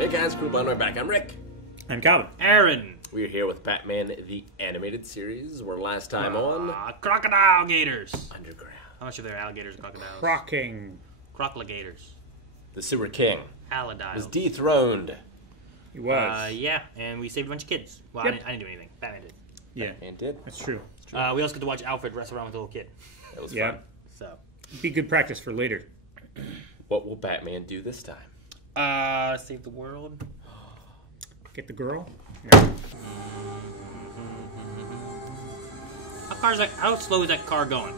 Hey guys, Cool Bond, we're back. I'm Rick. I'm Calvin. Aaron. We're here with Batman the Animated Series. We're last time on Crocodile gators. Underground. I'm not sure they're alligators or crocodiles. Crocligators. The Sewer King Allidiles. was dethroned. He was. Yeah, and we saved a bunch of kids. Well, Yep. I didn't do anything. Batman did. Yeah, Batman did. that's true. We also get to watch Alfred wrestle around with a little kid. That was Yeah. fun. So, Be good practice for later. What will Batman do this time? save the world. Get the girl? Yeah. How slow is that car going?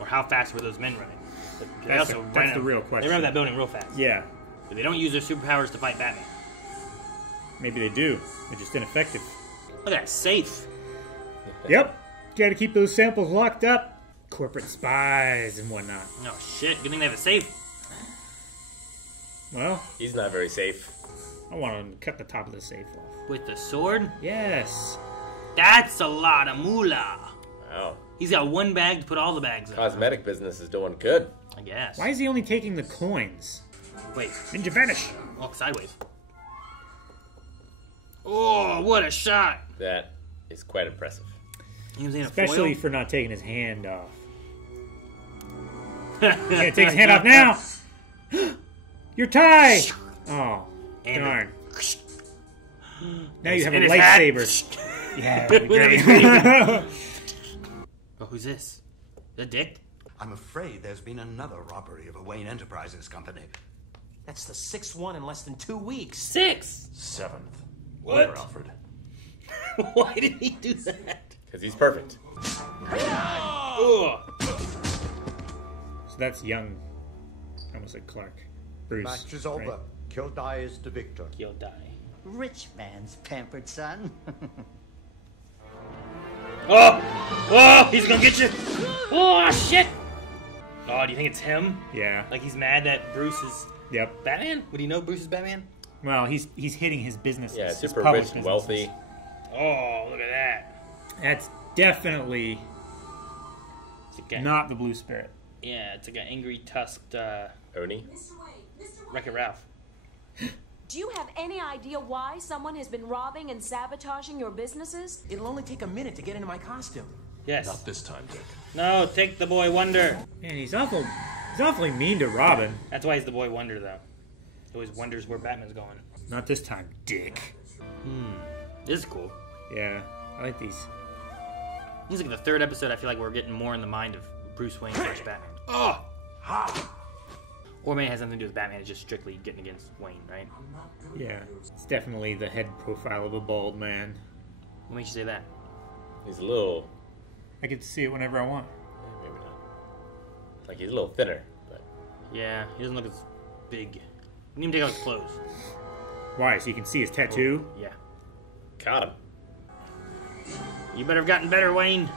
Or how fast were those men running? That's the real question. They ran that building real fast. Yeah. But they don't use their superpowers to fight Batman. Maybe they do. They're just ineffective. Look at that safe. Yep. Gotta keep those samples locked up. Corporate spies and whatnot. Oh shit, good thing they have a safe. Well, He's not very safe. I want to cut the top of the safe off. With the sword? Yes. That's a lot of moolah. Wow. He's got one bag to put all the bags in. Cosmetic business is doing good. I guess. Why is he only taking the coins? Wait. Ninja vanish. Walk sideways. Oh, what a shot! That is quite impressive. He was in a Especially foil? for not taking his hand off. He's gonna take his hand off now. Your tie. Oh, And darn. Now you have a in his hat. lightsaber. Yeah. With great. Oh, who's this? The Dick? I'm afraid there's been another robbery of a Wayne Enterprises company. That's the sixth one in less than 2 weeks. 6! Seventh. What? Where, Alfred? Why did he do that? Because he's perfect. Oh! So that's young. I almost said Clark. Bruce. Match is over. right? Kildare is the victor. He'll die. Rich man's pampered son. Oh! Whoa! He's gonna get you! Oh, shit! Oh, do you think it's him? Yeah. Like he's mad that Bruce is Yep. Batman? Would he know Bruce is Batman? Well, he's hitting his businesses. Yeah, his super published rich and businesses. wealthy. Oh, look at that. That's definitely It's a guy. not the Blue Spirit. Yeah, it's like an angry, tusked Ernie. Wreck-It Ralph. Do you have any idea why someone has been robbing and sabotaging your businesses? It'll only take a minute to get into my costume. Yes. Not this time, Dick. No, take the Boy Wonder. Man, he's awfully mean to Robin. That's why he's the Boy Wonder, though. He always wonders where Batman's going. Not this time, Dick. This is cool. Yeah, I like these. This is like the third episode. I feel like we're getting more in the mind of Bruce Wayne slash Batman. Oh! Or maybe it has something to do with Batman. It's just strictly getting against Wayne, right? Yeah, it's definitely the head profile of a bald man. What makes you say that? He's a little... I get to see it whenever I want. maybe not. Like, he's a little thinner. But Yeah, he doesn't look as big. You need him to take off his clothes. Why? So you can see his tattoo? Yeah. caught him. You better have gotten better, Wayne.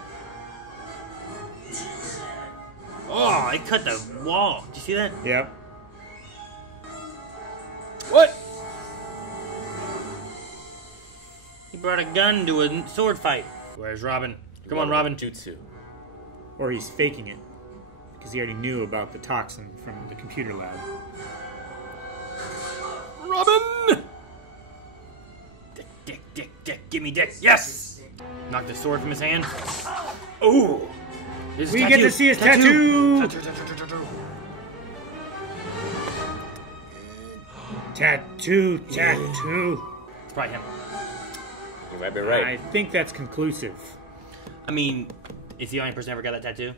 Oh, it cut the wall. Did you see that? Yep. What? He brought a gun to a sword fight. Where's Robin? Come on, Robin. Jutsu. Or he's faking it. Because he already knew about the toxin from the computer lab. Robin! Dick, give me Dick. Yes! Knock the sword from his hand. Ooh! This is We get to see his tattoo! Tattoo. It's probably him. You might be right. I think that's conclusive. I mean, is he the only person who ever got that tattoo?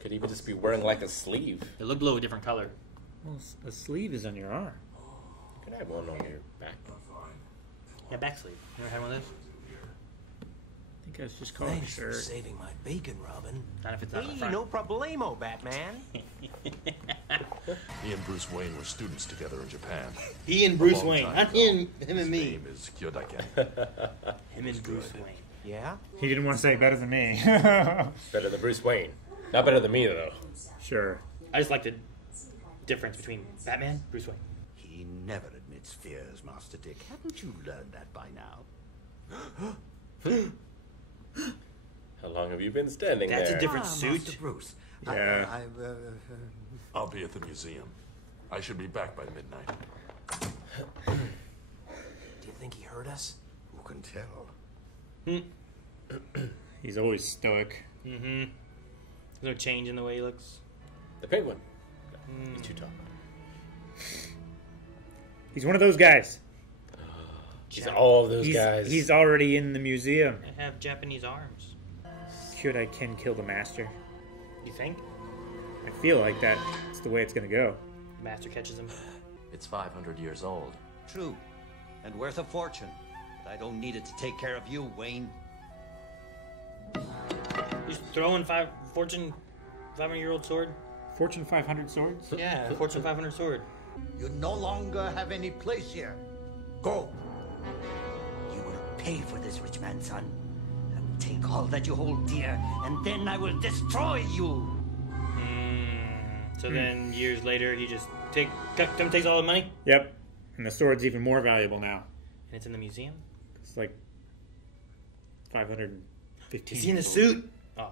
Could even just be wearing like a sleeve. It looked a little different color. Well, the sleeve is on your arm. Could have one on your back. Yeah, back sleeve. You ever had one of those? I think I was just calling Thanks for shirt. saving my bacon, Robin. Not if it's not in the Hey, front. no problemo, Batman. He and Bruce Wayne were students together in Japan. He and A Bruce long Wayne. time Not ago. him and His me. name is Kyodaken. Him and Bruce Wayne. Yeah? He didn't want to say better than me. Better than Bruce Wayne. Not better than me, though. Sure. I just like the difference between Batman, Bruce Wayne. He never admits fears, Master Dick. Haven't you learned that by now? How long have you been standing That's there? a different Master suit. Bruce. Yeah. I'll be at the museum. I should be back by midnight. Do you think he heard us? Who can tell? He's always stoic. Mm-hmm. There's no change in the way he looks. The penguin. He's too tall. He's one of those guys. He's all of those guys. He's already in the museum. I have Japanese arms. Should I kill the master? You think? I feel like that's the way it's gonna go. The master catches him. It's 500 years old. True. And worth a fortune. But I don't need it to take care of you, Wayne. He's throwing Fortune 500-year-old sword. Fortune 500 swords? Yeah, Fortune 500 sword. You no longer have any place here. Go. You will pay for this, rich man's son. I will take all that you hold dear, and then I will destroy you. So then, years later, he just takes all the money? Yep. And the sword's even more valuable now. And it's in the museum? It's like 515. Is he in a suit? Oh.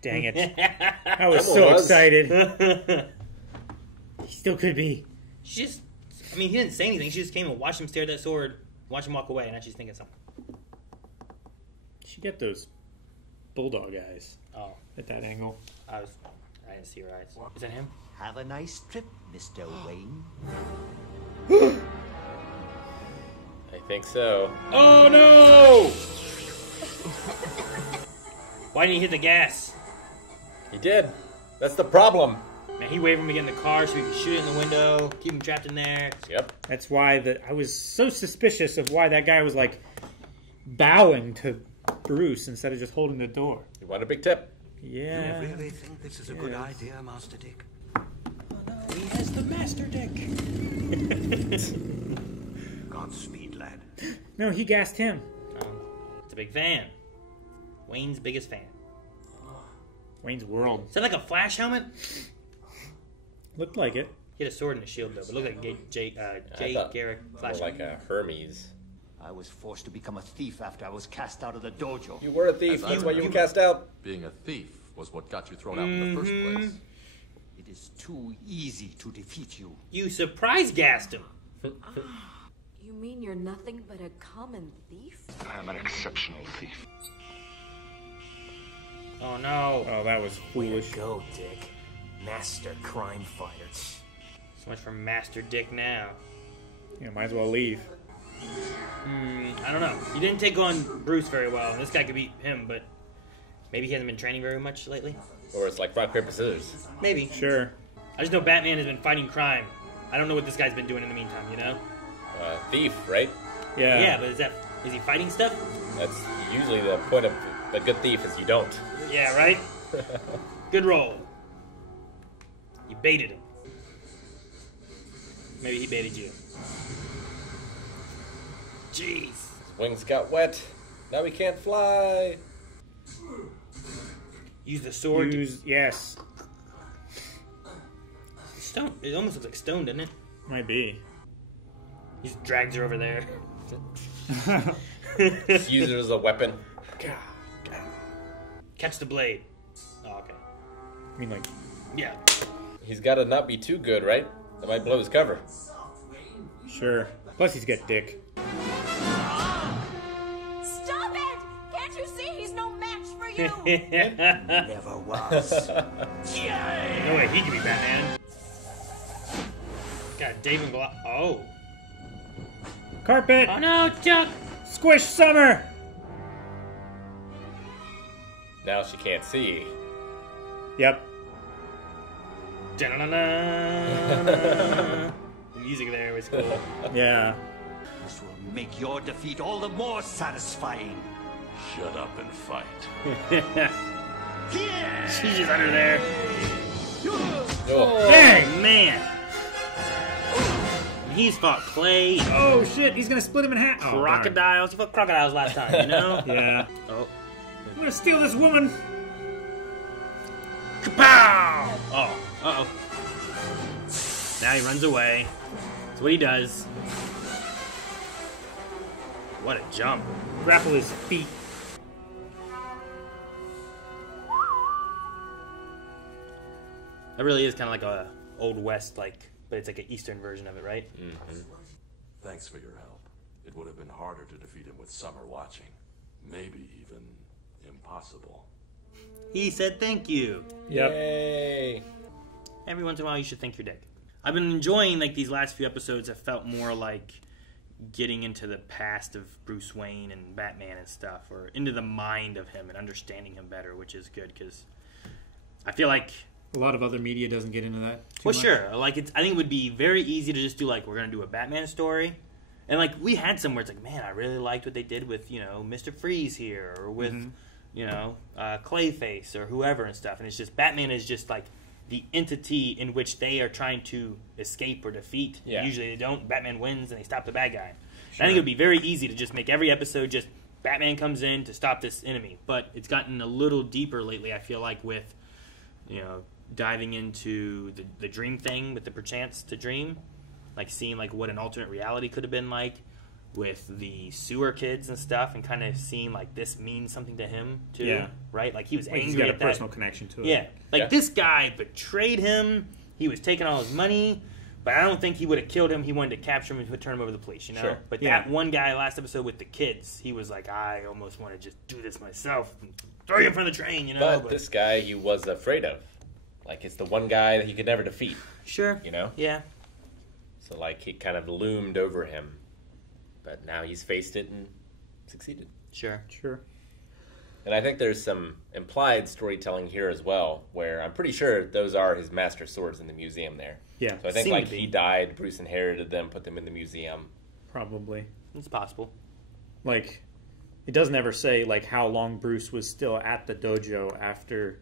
Dang it. I was so excited. He still could be. She just, I mean, he didn't say anything. She just came and watched him stare at that sword, watch him walk away, and now she's thinking something. She get those bulldog eyes. Oh. At that angle. I didn't see her eyes. Is that him? Have a nice trip, Mr. Wayne. I think so. Oh no! Why didn't he hit the gas? He did. That's the problem. Man, he waved him to get in the car so we could shoot it in the window, keep him trapped in there. Yep. That's why I was so suspicious of why that guy was like bowing to Bruce instead of just holding the door. You want a big tip? Yeah. You really think this is a good idea, Master Dick? He has the master dick. Godspeed, lad. No, he gassed him. It's a big fan. Wayne's biggest fan. Wayne's World. Is that like a Flash helmet? Looked like it. He had a sword and a shield though, but it looked like Jay Garrick Flash. More like a Hermes. I was forced to become a thief after I was cast out of the dojo. You were a thief. That's why you were cast out. Being a thief was what got you thrown out in the first place. It is too easy to defeat you. You surprise gassed him. You mean you're nothing but a common thief? I am an exceptional thief. Oh no. Oh, that was foolish. Go, Dick. Master crime fighter. So much for Master Dick now. Yeah, might as well leave. I don't know. He didn't take on Bruce very well. This guy could beat him, but maybe he hasn't been training very much lately. Or it's like rock, paper, scissors. Maybe. Sure. I just know Batman has been fighting crime. I don't know what this guy's been doing in the meantime, you know? Thief, right? Yeah. Yeah, but is he fighting stuff? That's usually the point of a good thief is you don't. Yeah, right? Good roll. You baited him. Maybe he baited you. Jeez. His wings got wet. Now he can't fly. Use the sword. Yes. Stone. It almost looks like stone, doesn't it? Might be. He just drags her over there. Just use it as a weapon. Catch the blade. Oh, okay. I mean, like, Yeah. He's got to not be too good, right? That might blow his cover. sure. Plus, he's got dick. Stop it! Can't you see he's no match for you? Never was. No way he can be Batman. God, David Goliath. Oh. Carpet! Oh no, Chuck! Squish Summer! Now she can't see. Yep. Da-na-na-na. The music there was cool. Yeah. This will make your defeat all the more satisfying. Shut up and fight. She's just under there. Oh. Dang! Man. He's fought Clay, Oh shit, he's gonna split him in half. Oh, darn. crocodiles. He fought crocodiles last time, you know? Yeah. Oh. I'm gonna steal this woman! Kapow! Oh. Uh-oh. Now he runs away. That's what he does. What a jump. Grapple his feet. That really is kind of like a Old West, like, but it's like an Eastern version of it, right? Mm-hmm. Thanks for your help. It would have been harder to defeat him with Summer watching. Maybe even impossible. He said thank you. Yep. Yay! Every once in a while, you should thank your dick. I've been enjoying, like, these last few episodes have felt more like getting into the past of Bruce Wayne and Batman and stuff, or into the mind of him and understanding him better, which is good, because I feel like... A lot of other media doesn't get into that too Well, much. sure. Like, I think it would be very easy to just do, like, we're going to do a Batman story. And, like, we had some where it's like, man, I really liked what they did with, you know, Mr. Freeze here, or with, you know, Clayface, or whoever and stuff. And it's just, Batman is just, like, the entity in which they are trying to escape or defeat. Yeah. Usually they don't. Batman wins and they stop the bad guy. Sure. I think it would be very easy to just make every episode just Batman comes in to stop this enemy. But it's gotten a little deeper lately, I feel like, with, you know, diving into the dream thing with the perchance to dream. Like, seeing, like, what an alternate reality could have been like with the sewer kids and stuff, and kind of seeing, like, this means something to him, too. Yeah. Right? Like, he was Like angry he's got a at that. personal connection to it. Yeah. Like, this guy betrayed him. He was taking all his money. But I don't think he would have killed him. He wanted to capture him and turn him over to the police, you know? Sure. But that one guy last episode with the kids, he was like, I almost want to just do this myself. And throw you in front of the train, you know? But this guy he was afraid of. Like, it's the one guy that he could never defeat. Sure. You know? Yeah. So, like, he kind of loomed over him. But now he's faced it and succeeded. Sure. Sure. And I think there's some implied storytelling here as well, where I'm pretty sure those are his master swords in the museum there. Yeah. So I think, Seem like, to be. he died, Bruce inherited them, put them in the museum. Probably. It's possible. Like, it doesn't ever say, like, how long Bruce was still at the dojo after...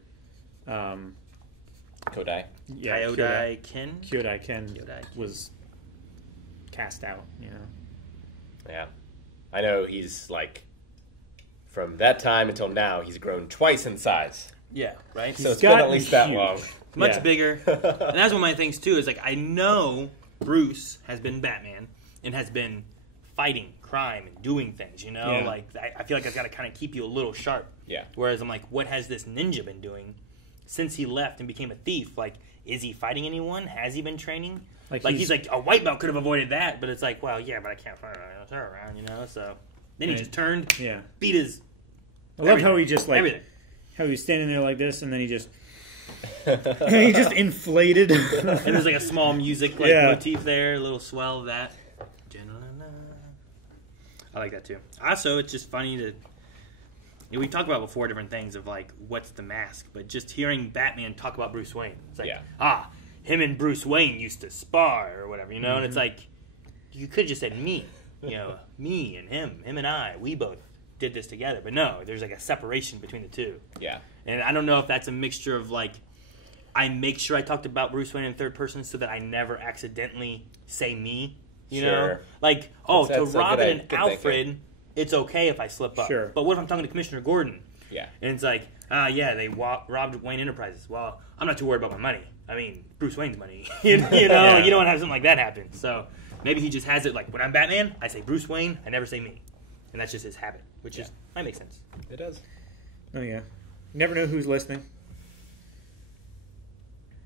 Kodai. Yeah, Kyodai Ken? Kyodai Ken Kyodai Ken. was cast out, you know? Yeah. I know he's, like, from that time until now, he's grown twice in size. Yeah, right? So it's been at gotten least that huge. long. Much Yeah. bigger. And that's one of my things, too, is, like, I know Bruce has been Batman and has been fighting crime and doing things, you know? Yeah. Like, I feel like that's got to kind of keep you a little sharp. Yeah. Whereas I'm like, what has this ninja been doing since he left and became a thief? Like, is he fighting anyone? Has he been training? Like he's like, a white belt could have avoided that, but it's like, well, yeah, but I can't fight around, you know? So then he Right. just turned, Yeah. beat his... I love how he just, like... Everything. How he was standing there like this, and then he just... and he just inflated. And there's like a small music like motif there, a little swell of that. I like that too. Also, it's just funny to... we talked about before different things of like, what's the mask? But just hearing Batman talk about Bruce Wayne. It's like, him and Bruce Wayne used to spar or whatever, you know? And it's like, you could have just said me. You know, me and him and I, we both did this together. But no, there's like a separation between the two. Yeah. And I don't know if that's a mixture of like, I make sure I talked about Bruce Wayne in third person so that I never accidentally say me. You know? Like, That's Robin good and Alfred, it's okay if I slip up. Sure. But what if I'm talking to Commissioner Gordon? Yeah. And it's like, they robbed Wayne Enterprises. Well, I'm not too worried about my money. I mean, Bruce Wayne's money. you know, you don't want to have something like that happen. So maybe he just has it like, when I'm Batman, I say Bruce Wayne, I never say me. And that's just his habit, which is, might make sense. It does. Oh, yeah. You never know who's listening.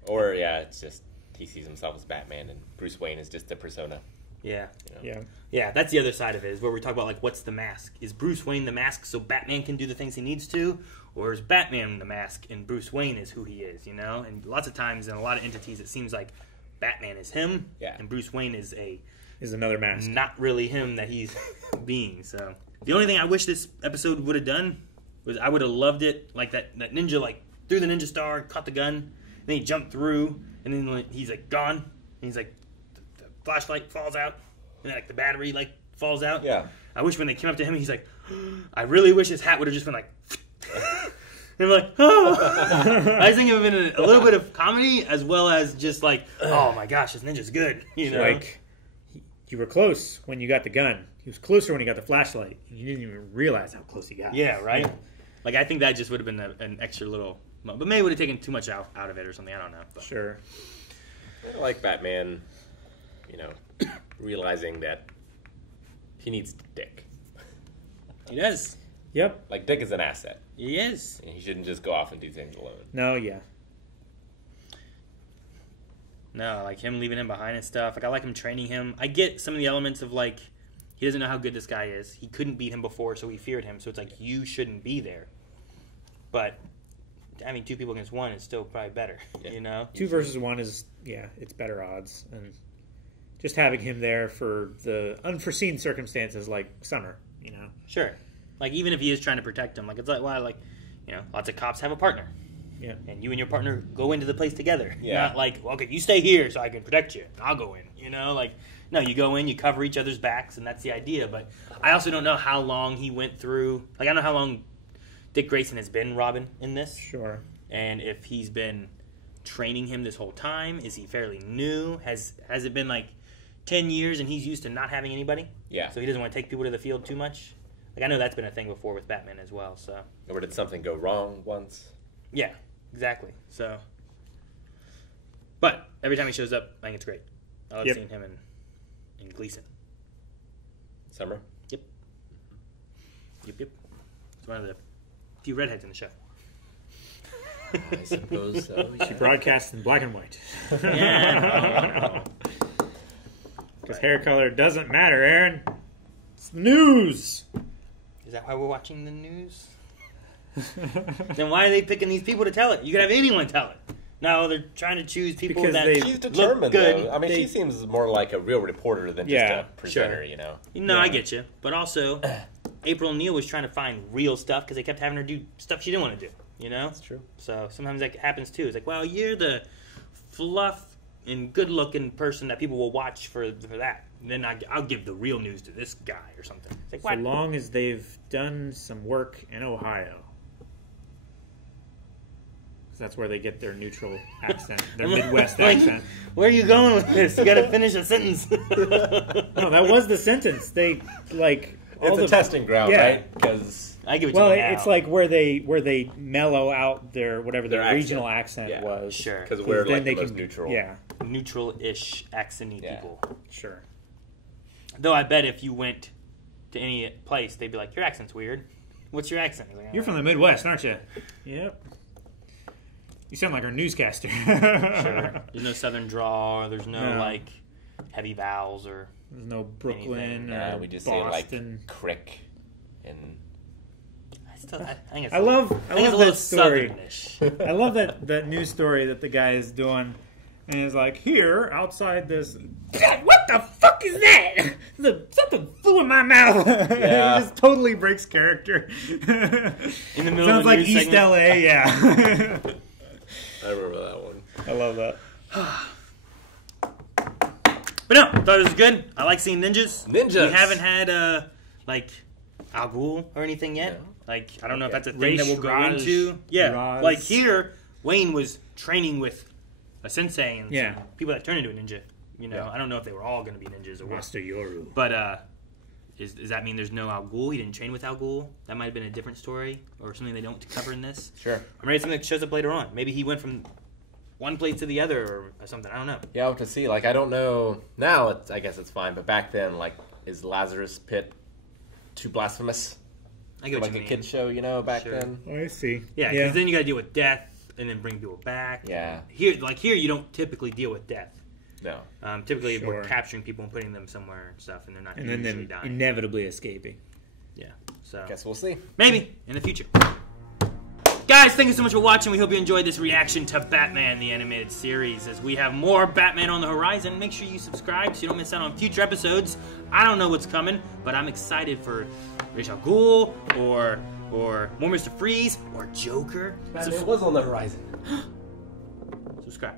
Or, it's just he sees himself as Batman and Bruce Wayne is just a persona. Yeah. You know? Yeah. Yeah, that's the other side of it, is where we talk about, like, what's the mask? Is Bruce Wayne the mask so Batman can do the things he needs to? Or is Batman the mask and Bruce Wayne is who he is, you know? And lots of times in a lot of entities, it seems like Batman is him, and Bruce Wayne is another mask. Not really him that he's being, so. The only thing I wish this episode would have done was I would have loved it, like that ninja, like, threw the ninja star, caught the gun, and then he jumped through, and then like, he's, like, gone, and he's, like, the flashlight falls out, and then, like, the battery, like, falls out. Yeah. I wish when they came up to him, he's like, I really wish his hat would have just been like, and I'm like, I think it would have been a little bit of comedy as well as just like, oh my gosh, this ninja's good. You know? Like, you were close when you got the gun. He was closer when he got the flashlight. You didn't even realize how close he got. Yeah, right? Like, I think that just would have been an extra little, but maybe it would have taken too much out of it or something. I don't know. But. Sure. I like Batman, realizing that he needs Dick. He does. Yep. Like, Dick is an asset. He is. And he shouldn't just go off and do things alone. No, yeah. No, like him leaving him behind and stuff. Like I like him training him. I get some of the elements of like he doesn't know how good this guy is. He couldn't beat him before, so he feared him. So it's like you shouldn't be there. But I mean, 2 people against 1 is still probably better. Yeah. You know, 2 versus 1 is it's better odds, and just having him there for the unforeseen circumstances like Summer, you know. Sure. Like even if he is trying to protect him, like it's like why like you know lots of cops have a partner. Yeah. And you and your partner go into the place together. Yeah. Not like, well, okay, you stay here so I can protect you. I'll go in. You know, like, no, you go in, you cover each other's backs, and that's the idea. But I also don't know how long he went through. Like, I don't know how long Dick Grayson has been Robin in this. Sure. And if he's been training him this whole time. Is he fairly new? Has it been like 10 years and he's used to not having anybody? Yeah. So he doesn't want to take people to the field too much? Like, I know that's been a thing before with Batman as well, so. Or did something go wrong once? Yeah, exactly. So, but every time he shows up, I think it's great. I love seeing him in Gleason. Summer? Yep. It's one of the few redheads in the show. I suppose so, yeah. She broadcasts in black and white. Yeah. Because hair color doesn't matter, Aaron. It's the news. Is that why we're watching the news? Then why are they picking these people to tell it? You could have anyone tell it. No, they're trying to choose people Because that She's determined, look good. though. I mean, she seems more like a real reporter than just a presenter, you know? No, I get you. But also, April O'Neil was trying to find real stuff because they kept having her do stuff she didn't want to do. You know? That's true. So sometimes that happens too. It's like, well, you're the fluff and good-looking person that people will watch for that. And then I'll give the real news to this guy or something. It's like, So what? long as they've done some work in Ohio. Because that's where they get their neutral accent, their Midwest accent. Where are you going with this? You got to finish a sentence. No, that was the sentence. They, like... It's a testing ground, right? Because... I get what you mean now. It's like where they mellow out their whatever their accent. regional accent was. Sure. Because we're then like they the most can, neutral. Yeah, Neutral-ish, accent-y people. sure. Though I bet if you went to any place, they'd be like, your accent's weird. What's your accent? Like, You're from the Midwest, aren't you? Yep. You sound like our newscaster. Sure. There's no southern draw. There's no, like, heavy vowels or... There's no Brooklyn or we just Boston. say, like, crick and... I love that story. Southern-ish. I love that news story that the guy is doing, and it's like, here outside this. God, what the fuck is that? Something flew in my mouth. Yeah. It just totally breaks character. In the middle Sounds of the like news East segment. LA. Yeah. I remember that one. I love that. But no, I thought it was good. I like seeing ninjas. Ninjas. We haven't had like Al Ghul or anything yet. No. Like, I don't know if that's a thing that we'll go Raj. into. Yeah, Raz. like here, Wayne was training with a sensei and some people that turn into a ninja. You know, I don't know if they were all going to be ninjas or what. Master Yoru. But does that mean there's no Al Ghul? He didn't train with Al Ghul? That might have been a different story or something they don't cover in this. Sure. Or maybe something that shows up later on. Maybe he went from one place to the other or something. I don't know. Yeah, I'll have to see. Like, I don't know. Now, I guess it's fine. But back then, like, is Lazarus Pit too blasphemous? I get what Like you a mean. kid's show, you know, back Sure. then? Oh, I see. Yeah, because then you got to deal with death and then bring people back. Yeah. Here, you don't typically deal with death. No. Typically, Sure. we're capturing people and putting them somewhere and stuff, and they're not And usually then dying. inevitably escaping. Yeah. So Guess we'll see. maybe in the future. Guys, thank you so much for watching. We hope you enjoyed this reaction to Batman, the animated series. As we have more Batman on the horizon, make sure you subscribe so you don't miss out on future episodes. I don't know what's coming, but I'm excited for Ras al Ghul or more Mr. Freeze or Joker. Batman was on the horizon. Subscribe.